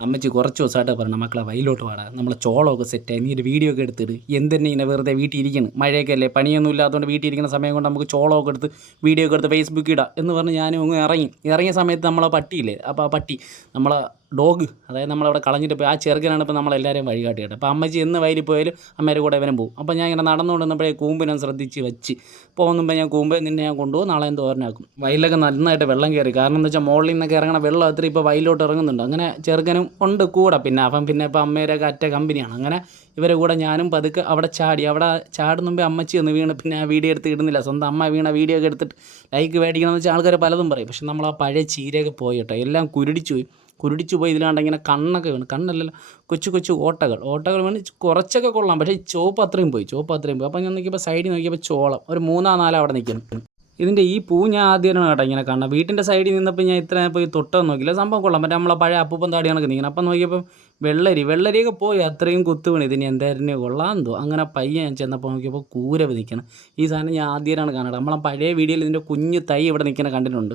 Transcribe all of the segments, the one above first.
അമ്മച്ചി കുറച്ച് ദിവസമായിട്ട് പറയണം മക്കളെ വയലോട്ട് വാടാ നമ്മളെ ചോളമൊക്കെ സെറ്റായി നീ ഒരു വീഡിയോ ഒക്കെ എടുത്തിട്ട് എന്തെന്നെ ഇങ്ങനെ വെറുതെ വീട്ടിൽ ഇരിക്കണം? മഴയൊക്കെ അല്ലേ? പണിയൊന്നും ഇല്ലാത്തതുകൊണ്ട് വീട്ടിൽ ഇരിക്കുന്ന സമയം കൊണ്ട് നമുക്ക് ചോളമൊക്കെ എടുത്ത് വീഡിയോ ഒക്കെ എടുത്ത് ഫേസ്ബുക്കിൽ ഇടാം. എന്ന് പറഞ്ഞ് ഞാനും അങ്ങ് ഇറങ്ങി. ഇറങ്ങിയ സമയത്ത് നമ്മളെ പട്ടിയില്ലേ? അപ്പോൾ ആ പട്ടി നമ്മളെ ഡോഗ് അതായത് നമ്മളവിടെ കളഞ്ഞിട്ട് പോയി. ആ ചെറുക്കനാണ് ഇപ്പോൾ നമ്മളെല്ലാവരെയും വഴി കാട്ടിയിട്ട് അപ്പോൾ അമ്മച്ചി എന്ന് വയലിൽ പോയാലും അമ്മയുടെ കൂടെ ഇവനും പോകും അപ്പോൾ ഞാൻ ഇങ്ങനെ നടന്നുകൊണ്ടിരുന്നപ്പോഴേ കൂമ്പിനെ ശ്രദ്ധിച്ച് വെച്ച്. പോകുമ്പോൾ ഞാൻ കൂമ്പ് നിന്നെ ഞാൻ കൊണ്ടുപോകും നാളെ ഞാൻ തോരനാക്കും. വയലിലൊക്കെ നന്നായിട്ട് വെള്ളം കയറി. കാരണം എന്താ വെച്ചാൽ മുകളിൽ നിന്നൊക്കെ ഇറങ്ങണ വെള്ളം അത്ര ഇപ്പോൾ വയലിലോട്ട് ഇറങ്ങുന്നുണ്ട്. അങ്ങനെ ചെറുക്കനും ഉണ്ട് കൂടെ. പിന്നെ അവൻ പിന്നെ ഇപ്പോൾ അമ്മയുടെയൊക്കെ അറ്റ കമ്പനിയാണ്. അങ്ങനെ ഇവരെ കൂടെ ഞാനും പതുക്കെ അവിടെ ചാടി. അവിടെ ചാടുന്നുമ്പോൾ അമ്മച്ചി ഒന്ന് വീണ് പിന്നെ ആ വീഡിയോ എടുത്ത് ഇടുന്നില്ല. സ്വന്തം അമ്മ വീണ വീഡിയോ ഒക്കെ എടുത്തിട്ട് ലൈക്ക് മേടിക്കണമെന്ന് വെച്ചാൽ ആൾക്കാർ പലതും പറയും. പക്ഷെ നമ്മൾ ആ പഴയ ചീരയൊക്കെ പോയി കേട്ടോ. എല്ലാം കുരുടിച്ചു പോയി കുരുടിച്ചു പോയി ഇതിലാണ്ട് ഇങ്ങനെ കണ്ണൊക്കെ വീണ്. കണ്ണല്ലല്ലോ. കൊച്ചു കൊച്ചു ഓട്ടകൾ. ഓട്ടകൾ വീണ് കുറച്ചൊക്കെ കൊള്ളാം. പക്ഷേ ചോപ്പ് അത്രയും പോയി. ചോപ്പ് അത്രയും പോയി. അപ്പോൾ ഞാൻ നോക്കിയപ്പോൾ സൈഡിൽ നോക്കിയപ്പോൾ ചോളം. ഒരു മൂന്നാ നാലോ അവിടെ നിൽക്കുന്നു. ഇതിന്റെ ഈ പൂ ഞാൻ ആദ്യമാണ് കേട്ടോ ഇങ്ങനെ കാണാം വീട്ടിന്റെ സൈഡിൽ നിന്നപ്പോൾ ഞാൻ ഇത്ര പോയി തൊട്ടൊന്നും നോക്കില്ല സംഭവം കൊള്ളാം. മറ്റേ നമ്മളെ പഴയ അപ്പൂപ്പം താടി കണക്ക് നിൽക്കണം അപ്പം നോക്കിയപ്പം വെള്ളരി. വെള്ളരിയൊക്കെ പോയി. അത്രയും കുത്തു വീണ്. ഇതിന് എന്തായിരുന്നു? കൊള്ളാം തോ അങ്ങനെ പയ്യെ ഞാൻ ചെന്നപ്പോൾ നോക്കിയപ്പോൾ കൂര നിൽക്കണം ഈ സാധനം ഞാൻ ആദ്യമാണ് കാണുന്നത്. നമ്മളെ പഴയ വീഡിയോയിൽ ഇതിന്റെ കുഞ്ഞ് തൈ ഇവിടെ നിൽക്കുന്ന കണ്ടിട്ടുണ്ട്.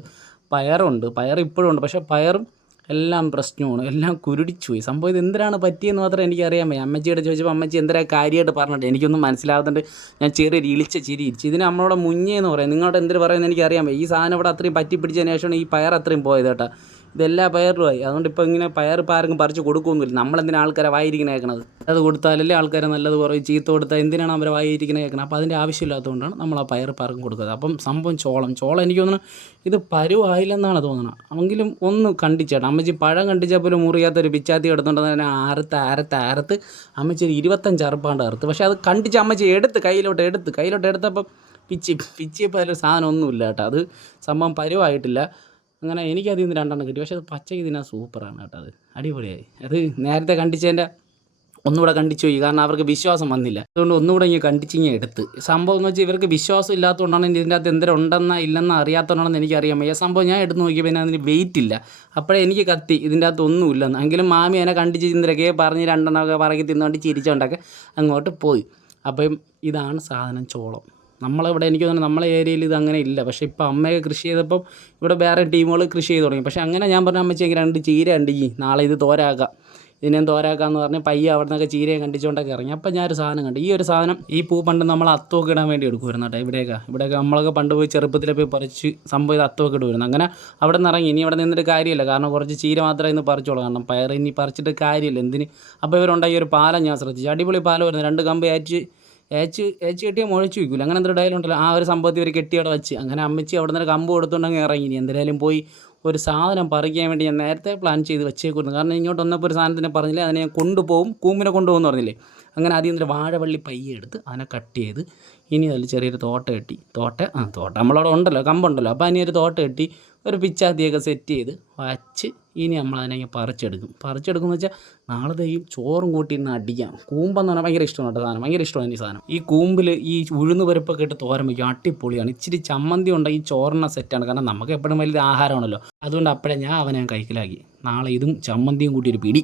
പയറുണ്ട്. പയർ ഇപ്പോഴും ഉണ്ട്. പക്ഷേ പയറും എല്ലാം പ്രശ്നമാണ്. എല്ലാം കുരുടിച്ചു പോയി സംഭവം ഇത് എന്തിനാണ് പറ്റിയെന്ന് മാത്രം എനിക്കറിയാൻ വയ്യ. അമ്മച്ചിയോട് ചോദിച്ചപ്പോൾ അമ്മച്ചി എന്തിനാ കാര്യമായിട്ട് പറഞ്ഞിട്ട് എനിക്കൊന്നും മനസ്സിലാവുന്നുണ്ട് ഞാൻ ചെറിയ ഇളിച്ച ചിരി ഇരിച്ചു ഇതിന് നമ്മളോട് മുഞ്ഞേ എന്ന് പറയും. നിങ്ങളോട് എന്തിന് പറയുന്നത് എനിക്കറിയാൻ വയ്യ. ഈ സാധനം ഇവിടെ അത്രയും പറ്റി പിടിച്ചതിന് ശേഷമാണ് ഈ പയർ അത്രയും പോയത് കേട്ടോ. ഇതെല്ലാ പയറുമായി. അതുകൊണ്ട് ഇപ്പോൾ ഇങ്ങനെ പയർ ഇപ്പോൾ ആർക്കും പറിച്ച് കൊടുക്കുകയൊന്നുമില്ല നമ്മളെന്തിനാ ആൾക്കാരെ വായിരിക്കണ കേൾക്കണത് അത് കൊടുത്താലല്ലേ ആൾക്കാരെ നല്ലത് പറയും ചീത്ത കൊടുത്താൽ എന്തിനാണ് അവരെ വായിരിക്കണ കേൾക്കണം അപ്പോൾ അതിന്റെ ആവശ്യമില്ലാത്തതുകൊണ്ടാണ് നമ്മൾ ആ പയർ പാർക്കും കൊടുക്കുന്നത്. അപ്പം സംഭവം ചോളം. ചോളം എനിക്ക് തോന്നുന്നു ഇത് പരുവായില്ലെന്നാണ് തോന്നുന്നത്. എങ്കിലും ഒന്ന് കണ്ടിച്ചേട്ടാ അമ്മച്ചി പഴം കണ്ടിച്ചാൽ പോലും മുറിയാത്ത ഒരു പിച്ചാത്തി എടുത്തുകൊണ്ട് തന്നെ അറുത്ത് അരത്ത് അരത്ത് അമ്മച്ചി ഇരുപത്തഞ്ച് അറുപ്പാണ്ട് അറുത്ത്. പക്ഷേ അത് കണ്ടിച്ച് അമ്മച്ചി എടുത്ത് കയ്യിലോട്ട് എടുത്ത്. കയ്യിലോട്ട് എടുത്തപ്പം പിച്ചി പിച്ചിയപ്പോൾ അതിൽ സാധനം ഒന്നുമില്ല കേട്ടോ. അത് സംഭവം പരുവായിട്ടില്ല. അങ്ങനെ എനിക്കതിൽ നിന്ന് രണ്ടെണ്ണം കിട്ടി. പക്ഷേ അത് പച്ചയ്ക്ക് തിന്നാൻ സൂപ്പറാണ് കേട്ടോ അത്. അടിപൊളിയായി. അത് നേരത്തെ കണ്ടിച്ചതിന്റെ ഒന്നുകൂടെ കണ്ടിച്ചു പോയി കാരണം അവർക്ക് വിശ്വാസം വന്നില്ല. അതുകൊണ്ട് ഒന്നുകൂടെ ഇങ്ങനെ കണ്ടിച്ചിങ്ങി എടുത്ത്. സംഭവം എന്ന് വെച്ചാൽ ഇവർക്ക് വിശ്വാസം ഇല്ലാത്തതുകൊണ്ടാണ് ഇതിന്റെ അകത്ത് എന്തെങ്കിലും ഉണ്ടെന്ന ഇല്ലെന്ന് അറിയാത്തതുകൊണ്ടാണെന്ന് എനിക്കറിയാം ഈ സംഭവം ഞാൻ എടുത്ത് നോക്കിയപ്പോൾ പിന്നെ അതിന് വെയിറ്റ് ഇല്ല. അപ്പോഴേ എനിക്ക് കത്തി. ഇതിന്റെ അകത്ത് ഒന്നുമില്ലെന്ന് എങ്കിലും മാമി എന്നെ കണ്ടിച്ച് ചിന്തരൊക്കെ പറഞ്ഞ് രണ്ടെണ്ണമൊക്കെ പറക്കി തിന്നുകൊണ്ട് ചിരിച്ചുകൊണ്ടൊക്കെ അങ്ങോട്ട് പോയി. അപ്പം ഇതാണ് സാധനം ചോളം. നമ്മളിവിടെ എനിക്ക് തോന്നുന്നു നമ്മളെ ഏരിയയിൽ ഇത് അങ്ങനെ ഇല്ല. പക്ഷേ ഇപ്പോൾ അമ്മയൊക്കെ കൃഷി ചെയ്തപ്പം ഇവിടെ വേറെ ടീമുകൾ കൃഷി ചെയ്ത് തുടങ്ങി. പക്ഷേ അങ്ങനെ ഞാൻ പറഞ്ഞ എനിക്ക് രണ്ട് ചീര ഉണ്ട് നാളെ ഇത് തോരാക്കാം. ഇതിനെ തോരാക്കാമെന്ന് പറഞ്ഞ് പയ്യ അവിടെ നിന്നൊക്കെ ചീരയെ കണ്ടിച്ചുകൊണ്ടൊക്കെ ഇറങ്ങി. അപ്പം ഒരു സാധനം കണ്ടു. ഈ ഒരു സാധനം ഈ പൂ പണ്ട് നമ്മൾ അത്തമൊക്കെ ഇടാൻ വേണ്ടി എടുക്കുമായിരുന്നു കേട്ടോ ഇവിടെയൊക്കെ. ഇവിടെയൊക്കെ നമ്മളൊക്കെ പണ്ട് പോയി ചെറുപ്പത്തിലെ പോയി പറിച്ച് സംഭവം ഇത് അത്തമൊക്കെ ഇടുമായിരുന്നു അങ്ങനെ അവിടെ നിന്ന് ഇറങ്ങി. ഇനി അവിടെ നിന്നിട്ട് കാര്യമില്ല. കാരണം കുറച്ച് ചീര മാത്രമേ ഇന്ന് പറിച്ചോളൂ കാരണം പയർ ഇനി പറിച്ചിട്ട് കാര്യമില്ല. എന്തിന്? അപ്പോൾ ഇവരുണ്ടായി ഒരു പാലം ഞാൻ ശ്രദ്ധിച്ചു. അടിപൊളി പാലം വരുന്നത് രണ്ട് കമ്പ് അയച്ച് ഏച്ച് ഏച്ച് കെട്ടിയാൽ മുഴച്ചു വയ്ക്കില്ല അങ്ങനെ എന്തൊരു ഡയലോഗ് ഉണ്ടല്ലോ. ആ ഒരു സംഭവത്തിൽ ഒരു കെട്ടി അവിടെ വെച്ച്. അങ്ങനെ അമ്മച്ചി അവിടെ നിന്ന് കമ്പ് കൊടുത്തുകൊണ്ടങ്ങ് ഇറങ്ങി. ഇനി എന്തായാലും പോയി ഒരു സാധനം പറിക്കാൻ വേണ്ടി ഞാൻ നേരത്തെ പ്ലാൻ ചെയ്ത് വെച്ചേക്കുന്നു കാരണം ഇങ്ങോട്ട് വന്നപ്പോൾ ഒരു സാധനത്തിനെ പറഞ്ഞില്ലേ അതിനെ ഞാൻ കൊണ്ടുപോകും കൂമ്പിനെ കൊണ്ടുപോകുമെന്ന് പറഞ്ഞില്ലേ. അങ്ങനെ ആദ്യം എന്നിട്ട് വാഴവള്ളി പയ്യെ എടുത്ത് അതിനെ കട്ട് ചെയ്ത് ഇനി അതിൽ ചെറിയൊരു തോട്ട കെട്ടി. തോട്ട ആ തോട്ട നമ്മളവിടെ ഉണ്ടല്ലോ കമ്പുണ്ടല്ലോ. അപ്പോൾ അതിനൊരു തോട്ട കെട്ടി ഒരു പിച്ചാത്തിയൊക്കെ സെറ്റ് ചെയ്ത് വച്ച് ഇനി നമ്മൾ അതിനെ പറിച്ചെടുക്കും. പറിച്ചെടുക്കുമെന്ന് വെച്ചാൽ നാളെ നാളത്തേക്കും ചോറും കൂട്ടി ഇന്ന് അടിക്കാം. കൂമ്പെന്ന് പറഞ്ഞാൽ ഭയങ്കര ഇഷ്ടമാണ് കേട്ടോ സാധനം. ഭയങ്കര ഇഷ്ടമാണ് ഈ സാധനം. ഈ കൂമ്പിൽ ഈ ഉഴുന്ന് പരിപ്പൊക്കെ ഇട്ട് തോരൻ വയ്ക്കും അടിപൊളിയാണ്. ഇച്ചിരി ചമ്മന്തി ഉണ്ടെങ്കിൽ ചോറിനെ സെറ്റാണ് കാരണം നമുക്ക് എപ്പോഴും വലിയ ആഹാരമാണല്ലോ. അതുകൊണ്ട് അപ്പോഴേ ഞാൻ അവനെ കൈക്കലാക്കി നാളെ ഇതും ചമ്മന്തിയും കൂട്ടി ഒരു പിടി.